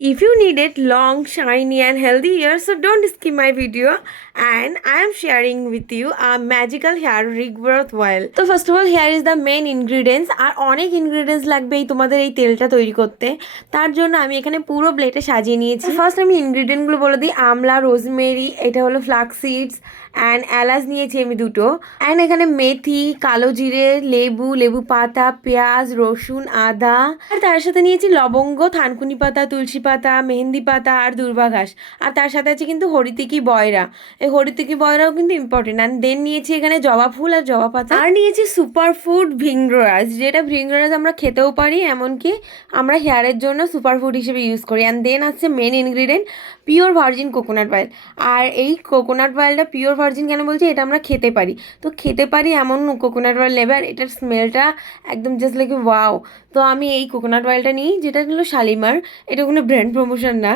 If you needed long, shiny, and healthy hair, so don't skip my video. And I am sharing with you a magical hair regrowth oil. তো first of all hair is the main ingredients, আর অনেক ingredients লাগবে এই তোমাদের এই তেলটা তৈরি করতে। তার জন্য আমি এখানে পুরো প্লেটে সাজিয়ে নিয়েছি। ফার্স্ট আমি ইনগ্রিডিয়েন্টগুলো বলে দিই। আমলা, রোজমেরি, এটা হলো ফ্লাক্স সিডস, অ্যান্ড এলাচ নিয়েছি আমি দুটো, অ্যান্ড এখানে মেথি, কালো জিরে, লেবু, লেবু পাতা, পেঁয়াজ, রসুন, আদা, আর তার সাথে নিয়েছি লবঙ্গ, থানকুনি পাতা, তুলসী পাতা, মেহেন্দি পাতা আর দূর্বা ঘাস। আর তার সাথে আছে কিন্তু হরিতিকি বয়রা। এই হরিতিকি বয়রাও কিন্তু ইম্পর্টেন্ট। অ্যান্ড দেন নিয়েছি এখানে জবা ফুল আর জবা পাতা, আর নিয়েছি সুপার ফুড ভৃঙ্গরাজ, যেটা ভৃঙ্গরাজ আমরা খেতেও পারি, এমনকি আমরা হেয়ারের জন্য সুপার ফুড হিসেবে ইউজ করি। অ্যান্ড দেন আছে main ingredient pure virgin coconut oil. আর এই কোকোনাট অয়েলটা পিওর ভার্জিন কেন বলছি, এটা আমরা খেতে পারি। তো খেতে পারি এমন কোকোনাট অয়েল নেবে, আর এটার স্মেলটা একদম জাস্ট লাইক ওয়াও। তো আমি এই কোকোনাট অয়েলটা নিই, যেটা হলো শালিমার। এটা কোনো ব্র্যান্ড প্রমোশন না,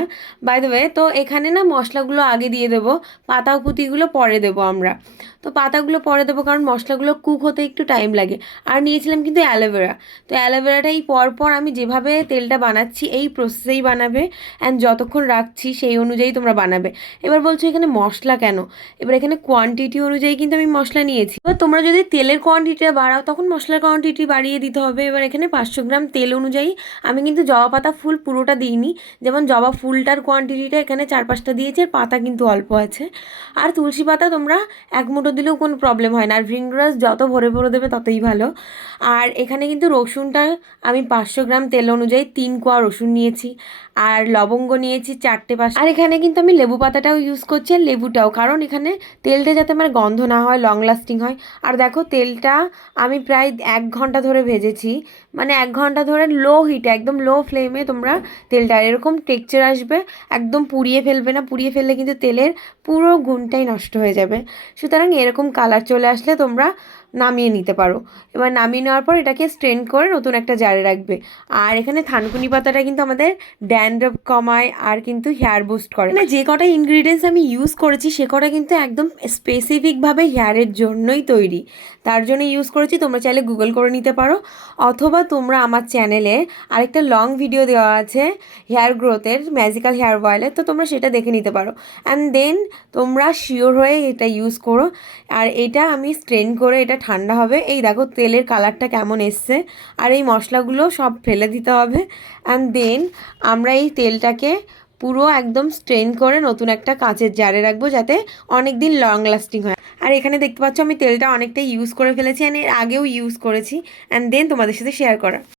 বাই দ্য ওয়ে। তো এখানে না মশলাগুলো আগে দিয়ে দেবো, পাতা পুঁতিগুলো পরে দেবো আমরা। তো পাতাগুলো পরে দেবো কারণ মশলাগুলো কুক হতে একটু টাইম লাগে। আর নিয়েছিলাম কিন্তু অ্যালোভেরা। তো অ্যালোভেরাটাই পরপর আমি যেভাবে তেলটা বানাচ্ছি এই প্রসেসেই বানাবে, অ্যান্ড যতক্ষণ রাখছি সেই অনুযায়ী তোমরা বানাবে। এবার বলছো এখানে মশলা কেন, এবার এখানে কোয়ান্টিটি অনুযায়ী কিন্তু আমি মশলা নিয়েছি। এবার তোমরা যদি তেলের কোয়ান্টিটিটা বাড়াও তখন মশলার কোয়ান্টিটি বাড়িয়ে দিতে হবে। এবার এখানে 500 গ্রাম তেল অনুযায়ী আমি কিন্তু জবা পাতা ফুল পুরোটা দিইনি, যেমন জবা ফুলটার কোয়ান্টিটিটা এখানে 4-5টা দিয়েছি, আর পাতা কিন্তু অল্প আছে। আর তুলসী পাতা তোমরা এক মুঠো দিলেও কোনো প্রবলেম হয় না, আর ভৃঙ্গরাজ যত ভরে ভরে দেবে ততই ভালো। আর এখানে কিন্তু রসুনটা আমি 500 গ্রাম তেল অনুযায়ী 3 কোয়া রসুন নিয়েছি, আর লবঙ্গ নিয়েছি 4-5। আর এখানে কিন্তু আমি লেবু পাতাটাও ইউজ করছি, আর লেবুটাও, কারণ এখানে তেলটা যাতে আমার গন্ধ না হয়, লং লাস্টিং হয়। আর দেখো তেলটা আমি প্রায় 1 ঘন্টা ধরে ভেজেছি, মানে 1 ঘন্টা ধরে লো হিটে, একদম লো ফ্লেমে তোমরা তেলটা এরকম টেক্সচার আসবে, একদম পুড়িয়ে ফেলবে না, পুড়িয়ে ফেললে কিন্তু তেলের পুরো গুণটাই নষ্ট হয়ে যাবে। সুতরাং এরকম কালার চলে আসলে তোমরা নামিয়ে নিতে পারো। এবার নামিয়ে নেওয়ার পর এটাকে স্ট্রেন করে নতুন একটা জারে রাখবে। আর এখানে থানকুনি পাতাটা কিন্তু আমাদের ড্যান্ড্রফ কমায় আর কিন্তু হেয়ার বুস্ট করে। মানে যে কটা ইনগ্রিডিয়েন্টস আমি ইউজ করেছি সে কটা কিন্তু একদম স্পেসিফিকভাবে হেয়ারের জন্যই তৈরি, তার জন্য ইউজ করেছি। তোমরা চাইলে গুগল করে নিতে পারো, অথবা তোমরা আমার চ্যানেলে আরেকটা লং ভিডিও দেওয়া আছে হেয়ার গ্রোথের, ম্যাজিক্যাল হেয়ার অয়েলের, তো তোমরা সেটা দেখে নিতে পারো। অ্যান্ড দেন তোমরা শিওর হয়ে এটা ইউজ করো। আর এটা আমি স্ট্রেন করে, এটা ঠান্ডা হবে। এই দেখো তেলের কালারটা কেমন এসছে, আর এই মশলাগুলো সব ফেলে দিতে হবে। অ্যান্ড দেন আমরা এই তেলটাকে পুরো একদম স্ট্রেন করে নতুন একটা কাঁচের জারে রাখবো, যাতে অনেক দিন লং লাস্টিং হয়। আর এখানে দেখতে পাচ্ছ আমি তেলটা অনেকটাই ইউজ করে ফেলেছি, অ্যান্ড এর আগেও ইউজ করেছি, অ্যান্ড দেন তোমাদের সাথে শেয়ার করা।